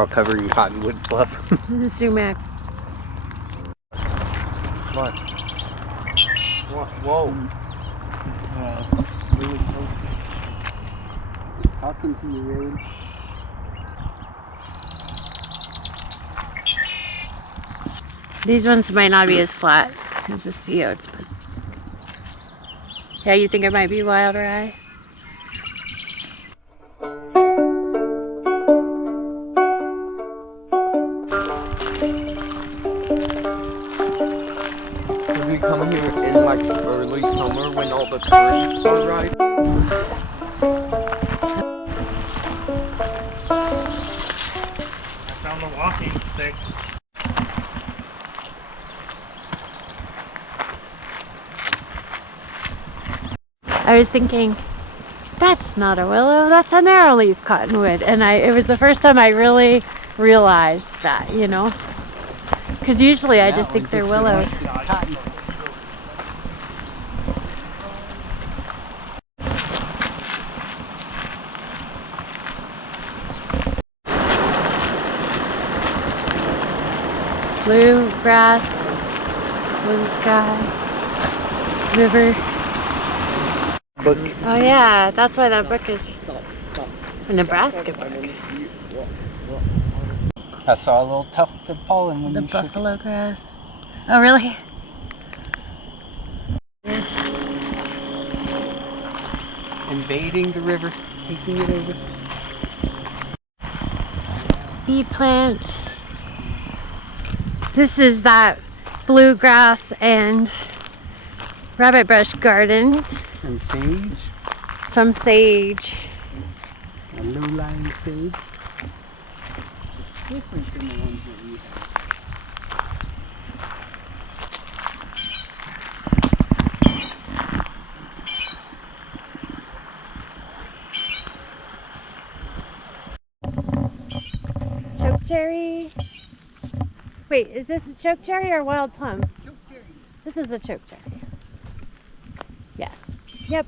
all covered in cottonwood fluff. This is sumac. What? What? Whoa. Really close. Just talking to you, Rain. These ones might not be as flat as the sea oats, but yeah, you think it might be wild rye? Did we come here in like early summer when all the currants are ripe? I found the walking stick. I was thinking, that's not a willow, that's a narrowleaf cottonwood. And it was the first time I really realized that, you know? Because usually I just think they're willows. It's cotton. Blue grass, blue sky, river. Book. Oh yeah, that's why that book is a Nebraska book. I saw a little tuft of pollen when The you shook it. buffalo grass. Oh really? Invading the river, taking it over. Bee plant. This is that bluegrass and rabbit brush garden. And sage. Some sage. A low-lying sage. It's different than the ones that we have. Chokecherry. Wait, is this a chokecherry or wild plum? Chokecherry. This is a chokecherry. Yeah. Yep.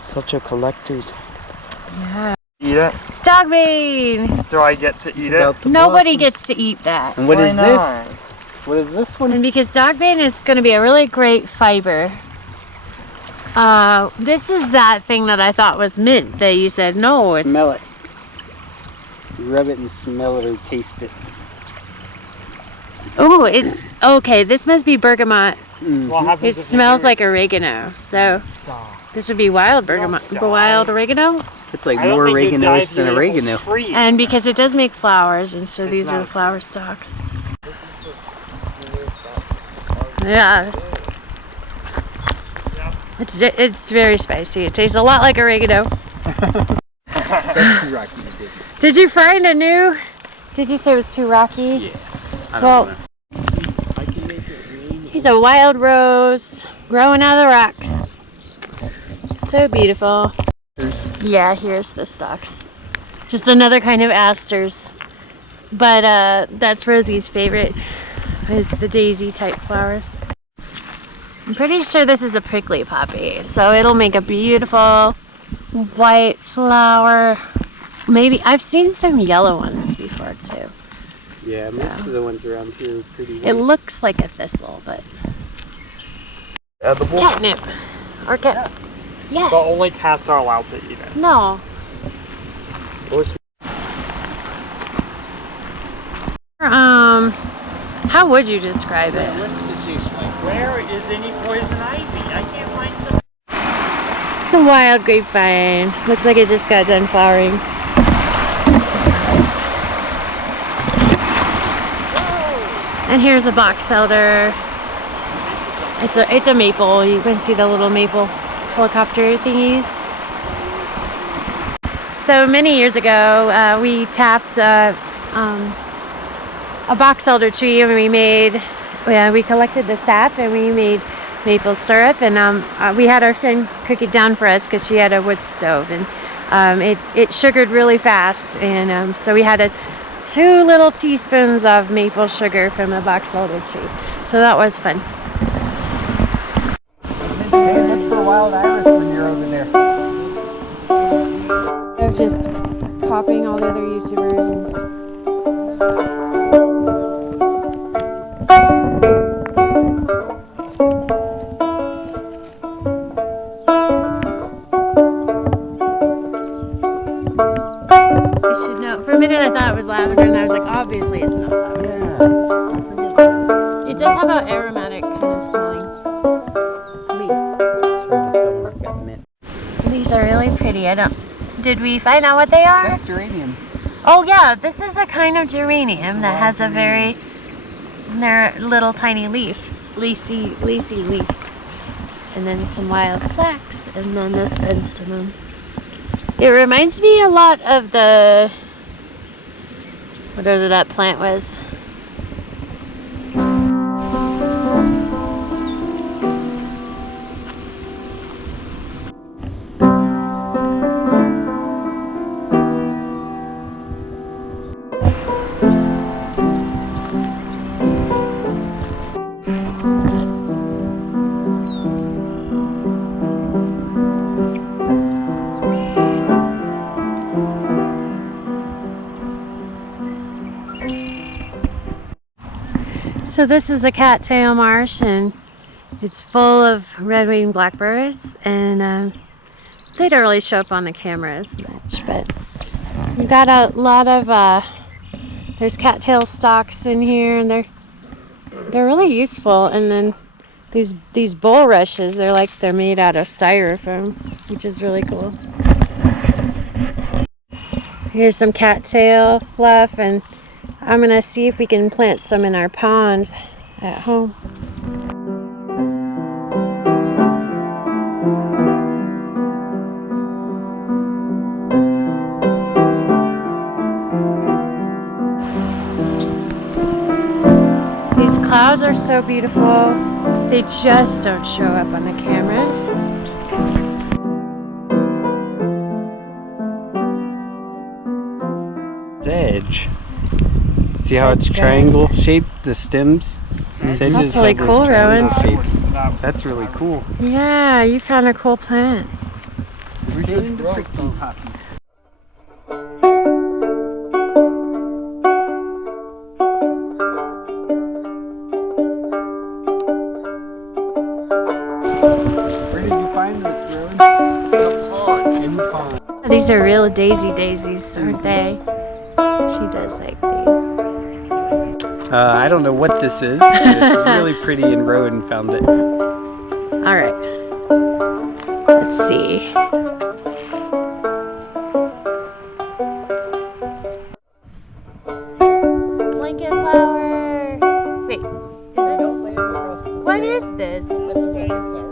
Such a collector's. Yeah. Eat it? Dog bean! Do I get to eat it? Nobody gets to eat that. And what Why is not? this? What is this one? And because dog bean is going to be a really great fiber. This is that thing that I thought was mint that you said no. It's Smell it. Rub it and smell it or taste it. Oh, it's okay. This must be bergamot. What happens It if smells you like oregano. So this would be wild bergamot, wild oregano. It's like I don't more think you oregano die than if you oregano. freeze. And because it does make flowers, and so these are the not- flower stalks. Yeah. It's very spicy. It tastes a lot like oregano. That's too rocky to dig. Did you find a new? Did you say it was too rocky? Yeah. I don't Well, know. I can make it rain. here's a wild rose growing out of the rocks. So beautiful. Yeah, here's the stalks. Just another kind of asters. But that's Rosie's favorite, is the daisy type flowers. I'm pretty sure this is a prickly poppy, so it'll make a beautiful white flower. Maybe I've seen some yellow ones before too. Yeah, most of the ones around here are pretty white. It looks like a thistle, but Edible? catnip or cat. Yeah. But only cats are allowed to eat it. No. How would you describe it? Where is any poison ivy? I can't find some. It's a wild grapevine. Looks like it just got done flowering. And here's a box elder. It's a maple. You can see the little maple helicopter thingies. So many years ago, we tapped a box elder tree, and we collected the sap and we made maple syrup, and we had our friend cook it down for us because she had a wood stove, and it sugared really fast, and so we had 2 little teaspoons of maple sugar from a box elder tree, so that was fun. Hey, look for wild iris when you're over there. They're just copying all the other YouTubers. You should know. For a minute I thought it was lavender, and I was like, obviously it's not lavender. Yeah. It does have an aromatic kind of smelling leaf. It's hard to tell what got mint. These are really pretty. Did we find out what they are? That's geranium. Oh yeah, this is a kind of geranium that has a very, they're little tiny leaves, lacy leaves. And then some wild flax, and then this penstemon. It reminds me a lot of the, whatever that plant was. So this is a cattail marsh, and it's full of red-winged blackbirds, and they don't really show up on the camera as much, but we've got a lot of there's cattail stalks in here, and they're really useful. And then these bulrushes, they're made out of styrofoam, which is really cool. Here's some cattail fluff, and I'm gonna see if we can plant some in our pond at home. These clouds are so beautiful. They just don't show up on the camera. Sedge. See how it's triangle shaped, the stems? Sedges That's really have those cool, Rowan. triangle shapes. That's really cool. Yeah, you found a cool plant. We're getting to pick some poppies. Where did you find this, Rowan? The pond. In the pond. These are real daisies, aren't they? She does like these. I don't know what this is, but it's really pretty, and Rowan found it. All right. Let's see. Blanket flower. Wait, is this? What is this? That's a blanket flower.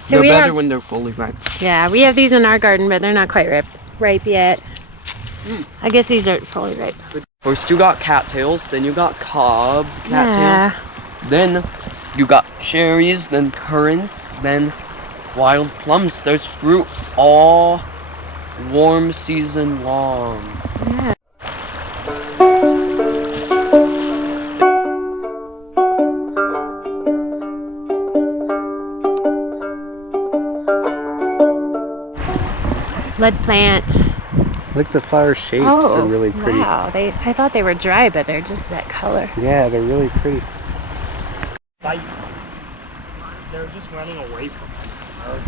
So they're better when they're fully ripe. Yeah, we have these in our garden, but they're not quite ripe yet. I guess these aren't fully ripe. First you got cattails, then you got cob cattails, Yeah. then you got cherries, then currants, then wild plums. There's fruit all warm season long. Yeah. Lead plant. Look, the flower shapes are really pretty. Wow, I thought they were dry, but they're just that color. Yeah, they're really pretty. Bite. They're just running away from it.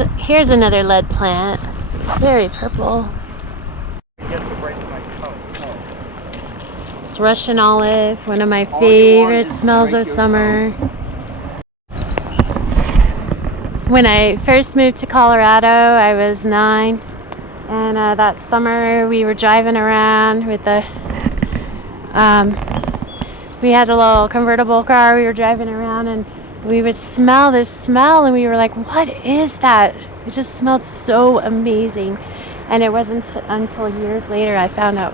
Here's another lead plant. It's very purple. It gets it right in my coat. It's Russian olive, one of my All you want favorite is smells drink of your summer. When I first moved to Colorado, I was 9, and that summer we were driving around with the we had a little convertible car. We were driving around and we would smell this smell, and we were like, what is that? It just smelled so amazing. And it wasn't until years later I found out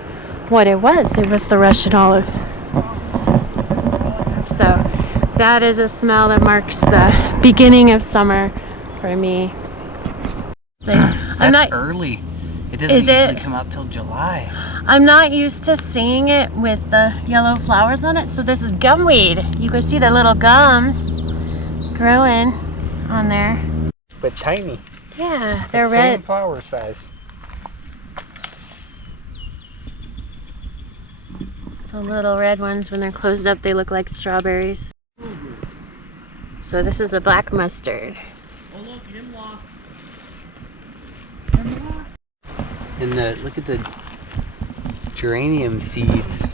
what it was. It was the Russian olive. So that is a smell that marks the beginning of summer for me. So I'm not early. It doesn't Is usually it? come out till July. I'm not used to seeing it with the yellow flowers on it. So this is gumweed. You can see the little gums growing on there. But tiny. Yeah, they're Same red. flower size. The little red ones, when they're closed up, they look like strawberries. So this is a black mustard. And look at the geranium seeds.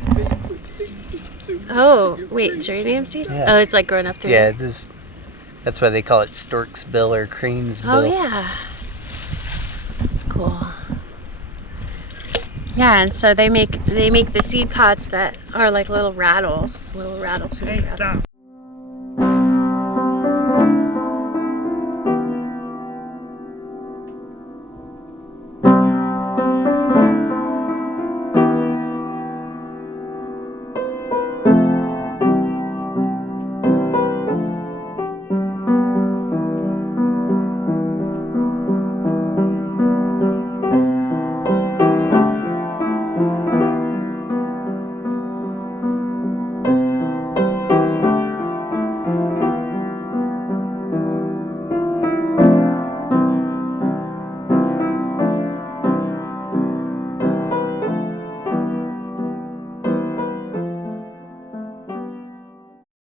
Oh, wait, geranium seeds? Yeah. Oh, it's like growing up through. Yeah, that's why they call it stork's bill or crane's bill. Oh yeah, that's cool. Yeah, and so they make the seed pods that are like little rattles. Hey, stop.